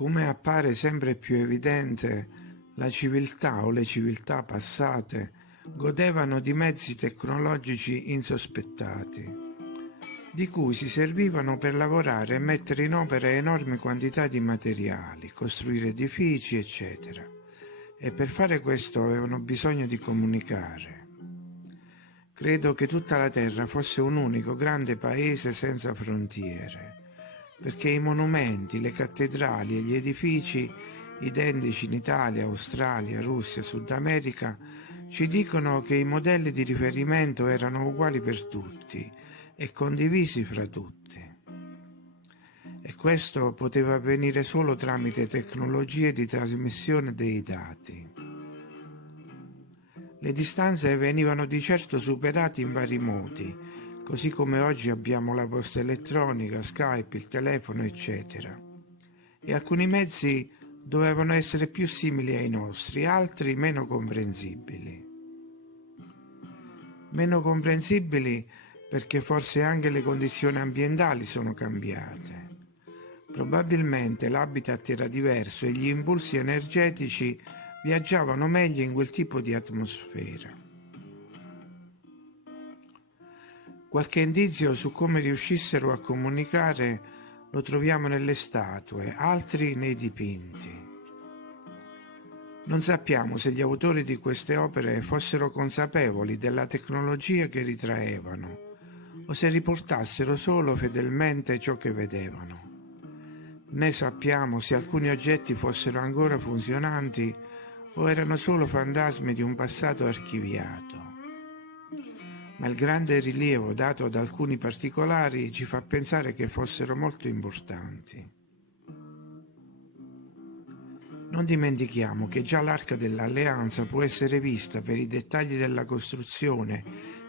Come appare sempre più evidente, la civiltà o le civiltà passate godevano di mezzi tecnologici insospettati, di cui si servivano per lavorare e mettere in opera enormi quantità di materiali, costruire edifici, eccetera. E per fare questo avevano bisogno di comunicare. Credo che tutta la Terra fosse un unico grande paese senza frontiere, perché i monumenti, le cattedrali e gli edifici identici in Italia, Australia, Russia, Sud America ci dicono che i modelli di riferimento erano uguali per tutti e condivisi fra tutti. E questo poteva avvenire solo tramite tecnologie di trasmissione dei dati. Le distanze venivano di certo superate in vari modi, così come oggi abbiamo la posta elettronica, Skype, il telefono, eccetera. E alcuni mezzi dovevano essere più simili ai nostri, altri meno comprensibili. Meno comprensibili perché forse anche le condizioni ambientali sono cambiate. Probabilmente l'habitat era diverso e gli impulsi energetici viaggiavano meglio in quel tipo di atmosfera. Qualche indizio su come riuscissero a comunicare lo troviamo nelle statue, altri nei dipinti. Non sappiamo se gli autori di queste opere fossero consapevoli della tecnologia che ritraevano o se riportassero solo fedelmente ciò che vedevano. Né sappiamo se alcuni oggetti fossero ancora funzionanti o erano solo fantasmi di un passato archiviato. Ma il grande rilievo dato ad alcuni particolari ci fa pensare che fossero molto importanti. Non dimentichiamo che già l'Arca dell'Alleanza può essere vista per i dettagli della costruzione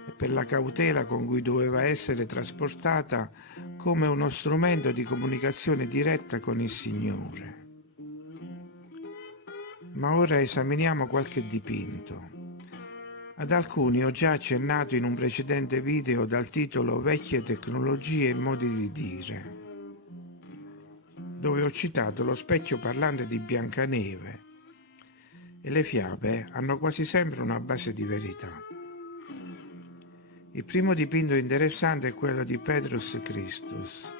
e per la cautela con cui doveva essere trasportata come uno strumento di comunicazione diretta con il Signore. Ma ora esaminiamo qualche dipinto. Ad alcuni ho già accennato in un precedente video dal titolo Vecchie tecnologie e modi di dire, dove ho citato lo specchio parlante di Biancaneve, e le fiabe hanno quasi sempre una base di verità. Il primo dipinto interessante è quello di Petrus Christus,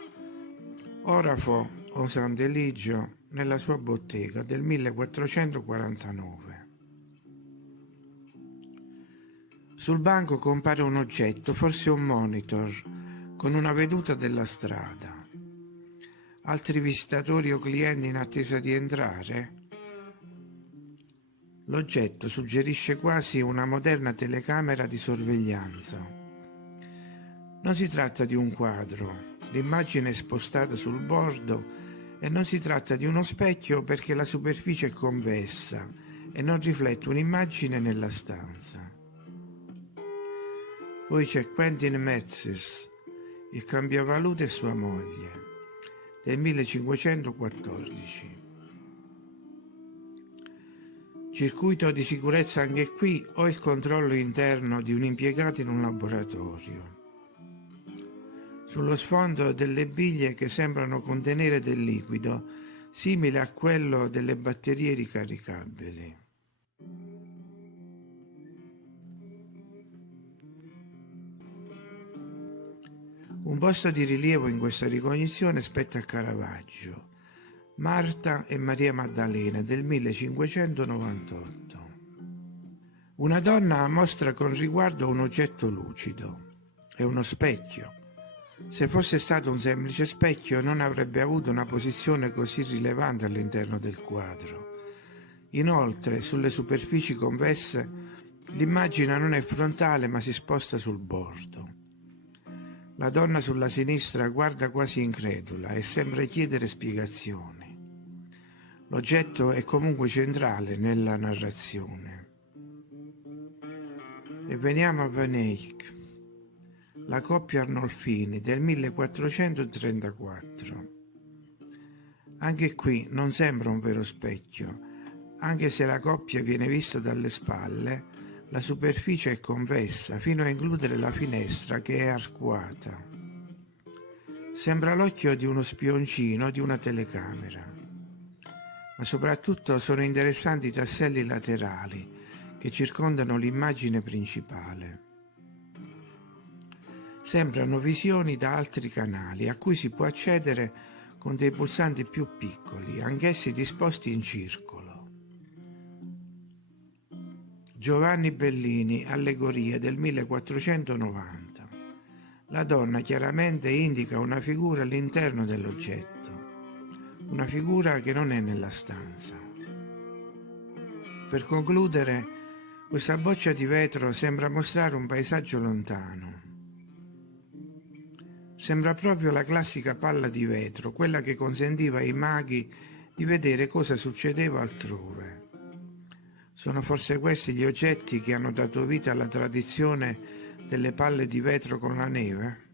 orafo o Sant'Eligio nella sua bottega del 1449. Sul banco compare un oggetto, forse un monitor, con una veduta della strada. Altri visitatori o clienti in attesa di entrare? L'oggetto suggerisce quasi una moderna telecamera di sorveglianza. Non si tratta di un quadro, l'immagine è spostata sul bordo e non si tratta di uno specchio perché la superficie è convessa e non riflette un'immagine nella stanza. Poi c'è Quentin Metzys, il cambiavalute e sua moglie, del 1514. Circuito di sicurezza anche qui o il controllo interno di un impiegato in un laboratorio. Sullo sfondo delle biglie che sembrano contenere del liquido, simile a quello delle batterie ricaricabili. Un posto di rilievo in questa ricognizione spetta a Caravaggio, Marta e Maria Maddalena del 1598. Una donna mostra con riguardo un oggetto lucido. È uno specchio. Se fosse stato un semplice specchio non avrebbe avuto una posizione così rilevante all'interno del quadro. Inoltre, sulle superfici convesse, l'immagine non è frontale ma si sposta sul bordo. La donna sulla sinistra guarda quasi incredula e sembra chiedere spiegazioni. L'oggetto è comunque centrale nella narrazione. E veniamo a Van Eyck, la coppia Arnolfini del 1434. Anche qui non sembra un vero specchio, anche se la coppia viene vista dalle spalle. La superficie è convessa fino a includere la finestra che è arcuata. Sembra l'occhio di uno spioncino di una telecamera. ma soprattutto sono interessanti i tasselli laterali che circondano l'immagine principale. Sembrano visioni da altri canali a cui si può accedere con dei pulsanti più piccoli, anch'essi disposti in circolo. Giovanni Bellini, Allegorie del 1490. La donna chiaramente indica una figura all'interno dell'oggetto, una figura che non è nella stanza. Per concludere, questa boccia di vetro sembra mostrare un paesaggio lontano. Sembra proprio la classica palla di vetro, quella che consentiva ai maghi di vedere cosa succedeva altrove. Sono forse questi gli oggetti che hanno dato vita alla tradizione delle palle di vetro con la neve?